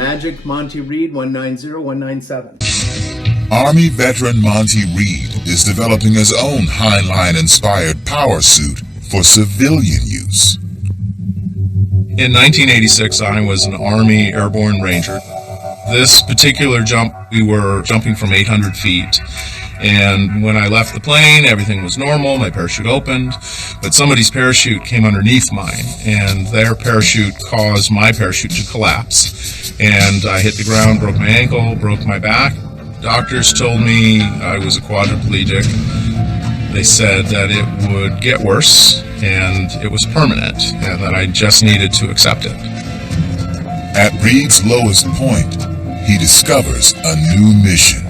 Magic Monty Reed 190197. Army veteran Monty Reed is developing his own Heinlein-inspired power suit for civilian use. In 1986, I was an Army Airborne Ranger. This particular jump, we were jumping from 800 feet. And when I left the plane, everything was normal. My parachute opened, but somebody's parachute came underneath mine, and their parachute caused my parachute to collapse. And I hit the ground, broke my ankle, broke my back. Doctors told me I was a quadriplegic. They said that it would get worse, and it was permanent, and that I just needed to accept it. At Reed's lowest point, he discovers a new mission.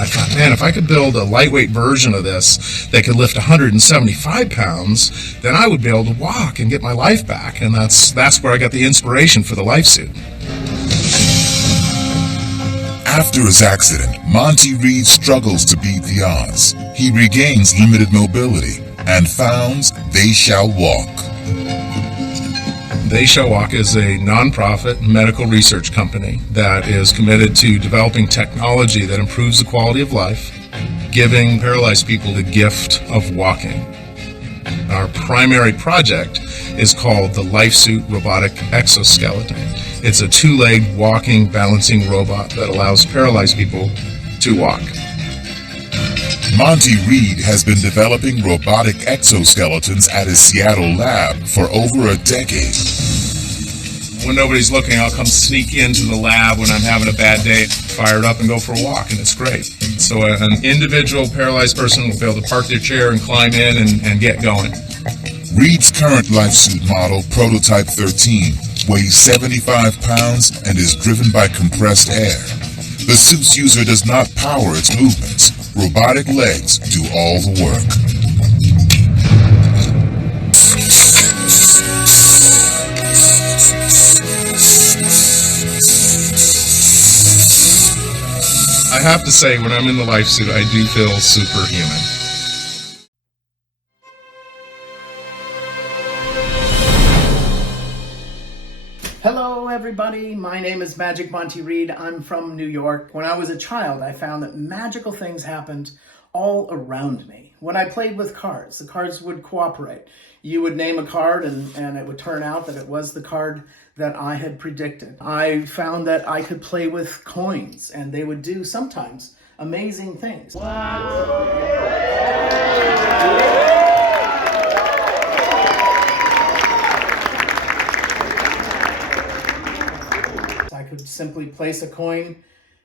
I thought, man, if I could build a lightweight version of this that could lift 175 pounds, then I would be able to walk and get my life back. And that's where I got the inspiration for the life suit. After his accident, Monty Reed struggles to beat the odds. He regains limited mobility and founds They Shall Walk. They Shall Walk is a nonprofit medical research company that is committed to developing technology that improves the quality of life, giving paralyzed people the gift of walking. Our primary project is called the Life Suit Robotic Exoskeleton. It's a two-legged walking, balancing robot that allows paralyzed people to walk. Monty Reed has been developing robotic exoskeletons at his Seattle lab for over a decade. When nobody's looking, I'll come sneak into the lab when I'm having a bad day, fire it up and go for a walk, and it's great. So an individual paralyzed person will be able to park their chair and climb in and get going. Reed's current life suit model, Prototype 13, weighs 75 pounds and is driven by compressed air. The suit's user does not power its movements. Robotic legs do all the work. I have to say, when I'm in the life suit, I do feel superhuman. Hello everybody, my name is Magic Monty Reed. I'm from New York. When I was a child, I found that magical things happened all around me. When I played with cards, the cards would cooperate. You would name a card and it would turn out that it was the card that I had predicted. I found that I could play with coins and they would do sometimes amazing things. I could simply place a coin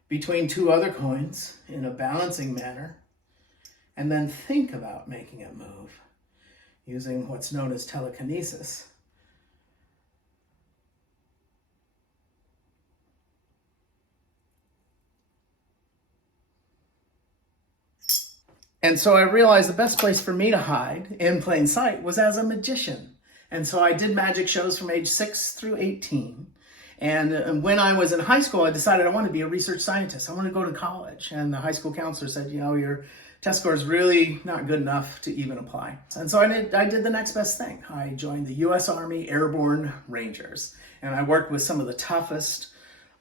between two other coins in a balancing manner and then think about making it move using what's known as telekinesis. And so I realized the best place for me to hide in plain sight was as a magician. And so I did magic shows from age 6 through 18. And when I was in high school, I decided I wanted to be a research scientist. I wanted to go to college. And the high school counselor said, you know, your test score is really not good enough to even apply. And so I did the next best thing. I joined the U.S. Army Airborne Rangers. And I worked with some of the toughest,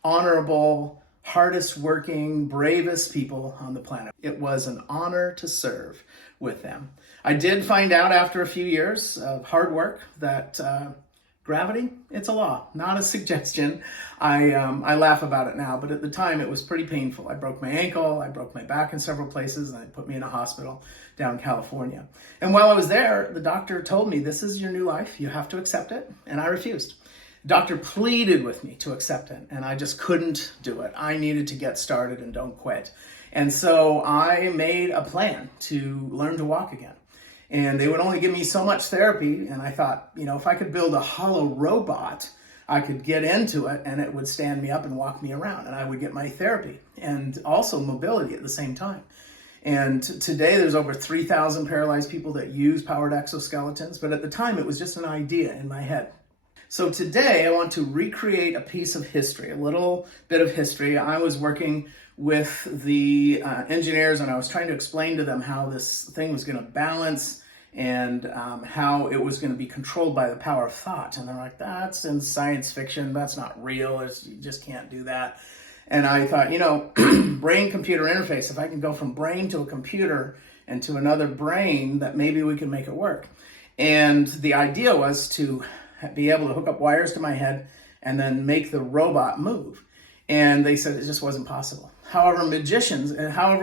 honorable, hardest working, bravest people on the planet. It was an honor to serve with them. I did find out after a few years of hard work that gravity, it's a law, not a suggestion. I laugh about it now, but at the time it was pretty painful. I broke my ankle, I broke my back in several places, and they put me in a hospital down in California. And while I was there, the doctor told me, this is your new life, you have to accept it, and I refused. The doctor pleaded with me to accept it, and I just couldn't do it. I needed to get started and don't quit. And so I made a plan to learn to walk again. And they would only give me so much therapy, and I thought, you know, if I could build a hollow robot, I could get into it and it would stand me up and walk me around, and I would get my therapy and also mobility at the same time. And today there's over 3,000 paralyzed people that use powered exoskeletons, but at the time it was just an idea in my head. So today I want to recreate a piece of history, a little bit of history. I was working with the engineers and I was trying to explain to them how this thing was going to balance and how it was going to be controlled by the power of thought. And they're like, that's in science fiction. That's not real. You just can't do that. And I thought, brain-computer interface, if I can go from brain to a computer and to another brain, that maybe we can make it work. And the idea was to be able to hook up wires to my head and then make the robot move. And they said it just wasn't possible. However,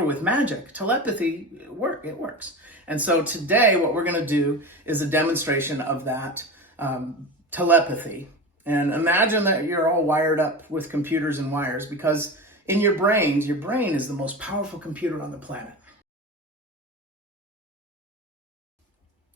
with magic, telepathy, it works. And so today, what we're going to do is a demonstration of that telepathy. And imagine that you're all wired up with computers and wires, because in your brain is the most powerful computer on the planet.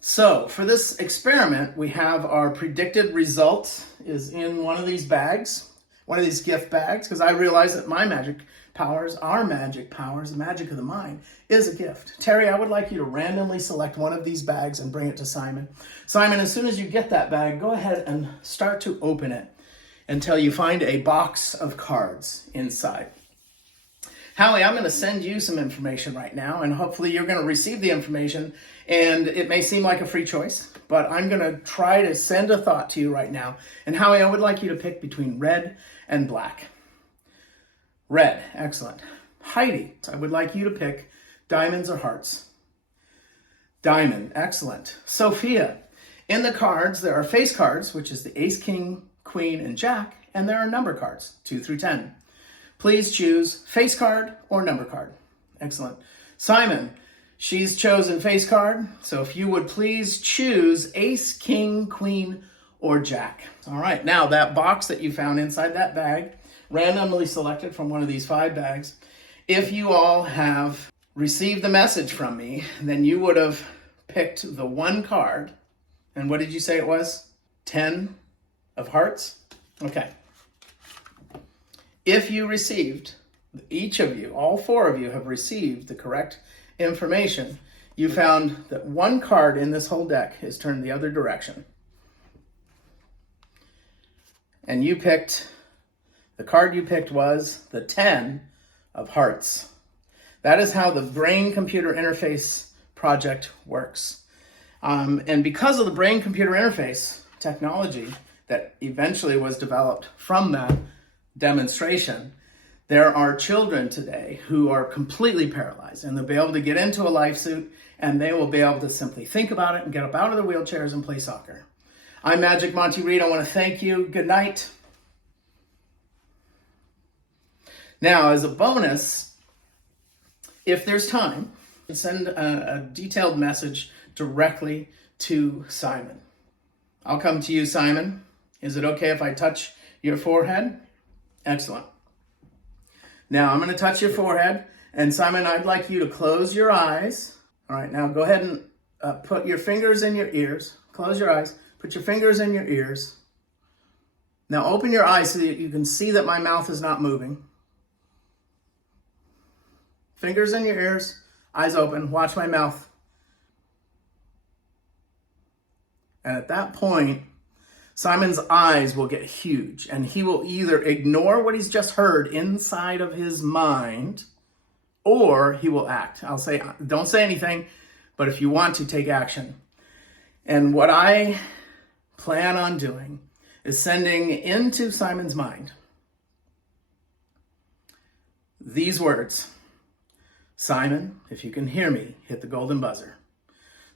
So for this experiment, we have our predicted result is in one of these bags, one of these gift bags, because I realize that my magic powers, our magic powers, the magic of the mind, is a gift. Terry, I would like you to randomly select one of these bags and bring it to Simon. Simon, as soon as you get that bag, go ahead and start to open it until you find a box of cards inside. Howie, I'm going to send you some information right now, and hopefully you're going to receive the information, and it may seem like a free choice, but I'm going to try to send a thought to you right now. And Howie, I would like you to pick between red and black. Red, excellent. Heidi, I would like you to pick diamonds or hearts. Diamond, excellent. Sophia, in the cards, there are face cards, which is the ace, king, queen, and jack, and there are number cards, 2 through 10. Please choose face card or number card. Excellent. Simon, she's chosen face card, so if you would please choose ace, king, queen, or jack. All right, now that box that you found inside that bag, randomly selected from one of these 5 bags, if you all have received the message from me, then you would have picked the one card, and what did you say it was? 10 of hearts? Okay. If you received, each of you, all 4 of you have received the correct information, you found that one card in this whole deck is turned the other direction. And the card you picked was the 10 of hearts. That is how the brain-computer interface project works. And because of the brain-computer interface technology that eventually was developed from that demonstration, there are children today who are completely paralyzed, and they'll be able to get into a life suit, and they will be able to simply think about it and get up out of their wheelchairs and play soccer. I'm Magic Monty Reed. I want to thank you. Good night. Now, as a bonus, if there's time, send a detailed message directly to Simon. I'll come to you, Simon. Is it okay if I touch your forehead? Excellent. Now I'm going to touch your forehead, and Simon, I'd like you to close your eyes. All right, now go ahead and put your fingers in your ears. Close your eyes. Put your fingers in your ears. Now open your eyes so that you can see that my mouth is not moving. Fingers in your ears, eyes open, watch my mouth. And at that point, Simon's eyes will get huge, and he will either ignore what he's just heard inside of his mind, or he will act. I'll say, don't say anything, but if you want to, take action. And what I plan on doing is sending into Simon's mind these words. Simon, if you can hear me, hit the golden buzzer.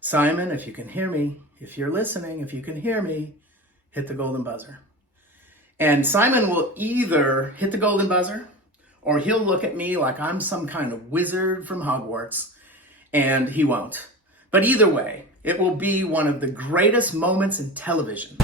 Simon, if you can hear me, if you're listening, if you can hear me, hit the golden buzzer. And Simon will either hit the golden buzzer, or he'll look at me like I'm some kind of wizard from Hogwarts, and he won't. But either way, it will be one of the greatest moments in television.